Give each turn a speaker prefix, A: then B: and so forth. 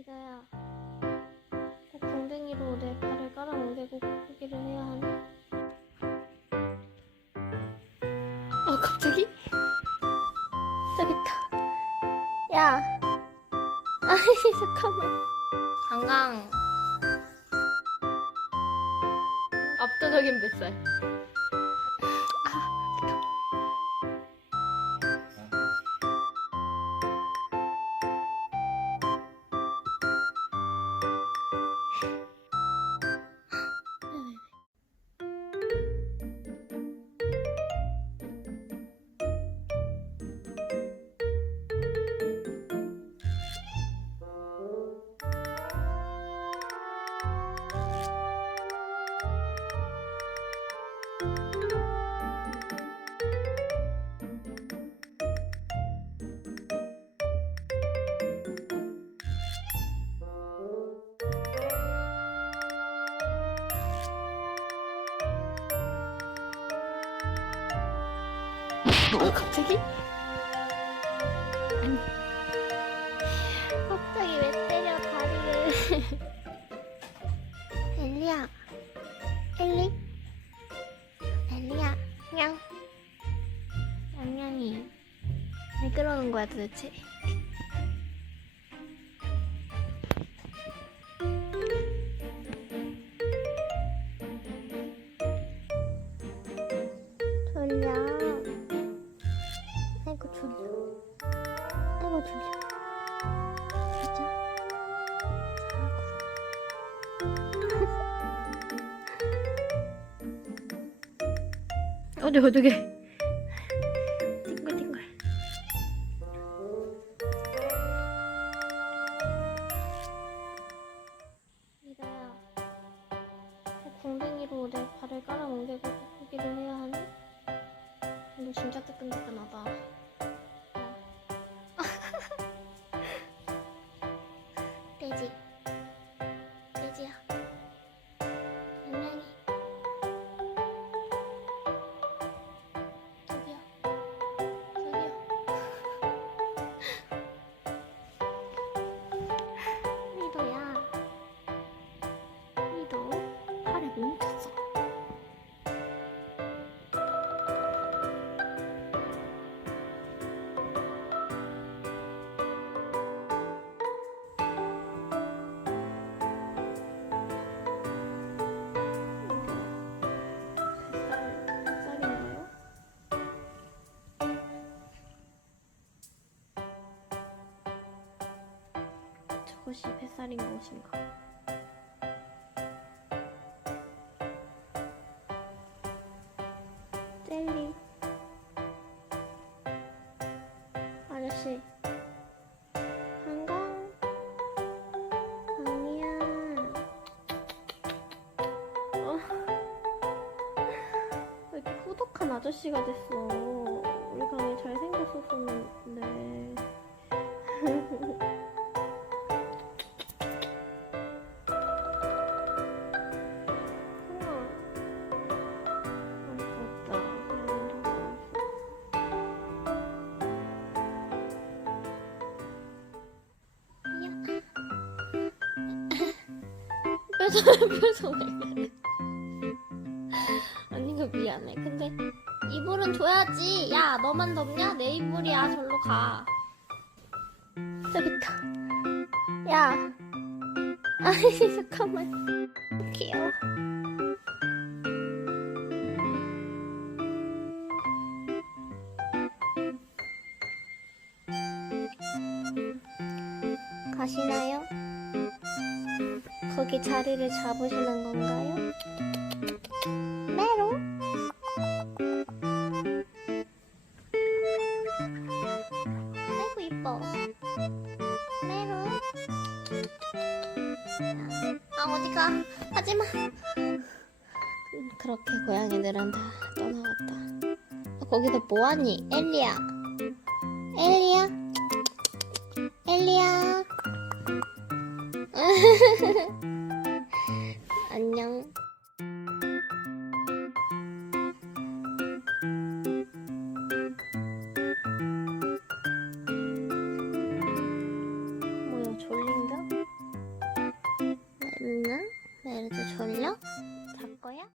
A: 미라야, 꼭 공댕이로 내 발을 깔아뭉개고 포기를 해야 하니? 어, 갑자기? 저기 있다. 야! 아니, 잠깐만. 강강. 압도적인 뱃살. 어, 갑자기? 갑자기 왜 때려, 다리를. 엘리야. 엘리? 엘리야. 냥. 냥냥이. 왜 그러는 거야, 도대체? 졸려. 어디 어디게? 띵글 띵글. 미라야, 꼭 공댕이로 내 발을 깔아뭉개고 포기를 해야 하니? 너 진짜 뜨끈뜨끈하다. 저것이 뱃살인 것인가? 젤리. 아저씨. 한강? 강이야. 어. 왜 이렇게 후덕한 아저씨가 됐어? 우리 강이 잘생겼었었는데 뺏어 뺏어 언니가 미안해. 근데 이불은 줘야지. 야 너만 덥냐? 내 이불이야. 절로 가. 저기 있다. 야. 아니 잠깐만. 귀여워 가시나요? 거기 자리를 잡으시는 건가요? 메로? 아이고 이뻐. 메로 아 어디가? 하지마. 음, 그렇게 고양이들은 다 떠나갔다. 어, 거기서 뭐하니? 엘리야. 엘리야? 엘리야 안녕.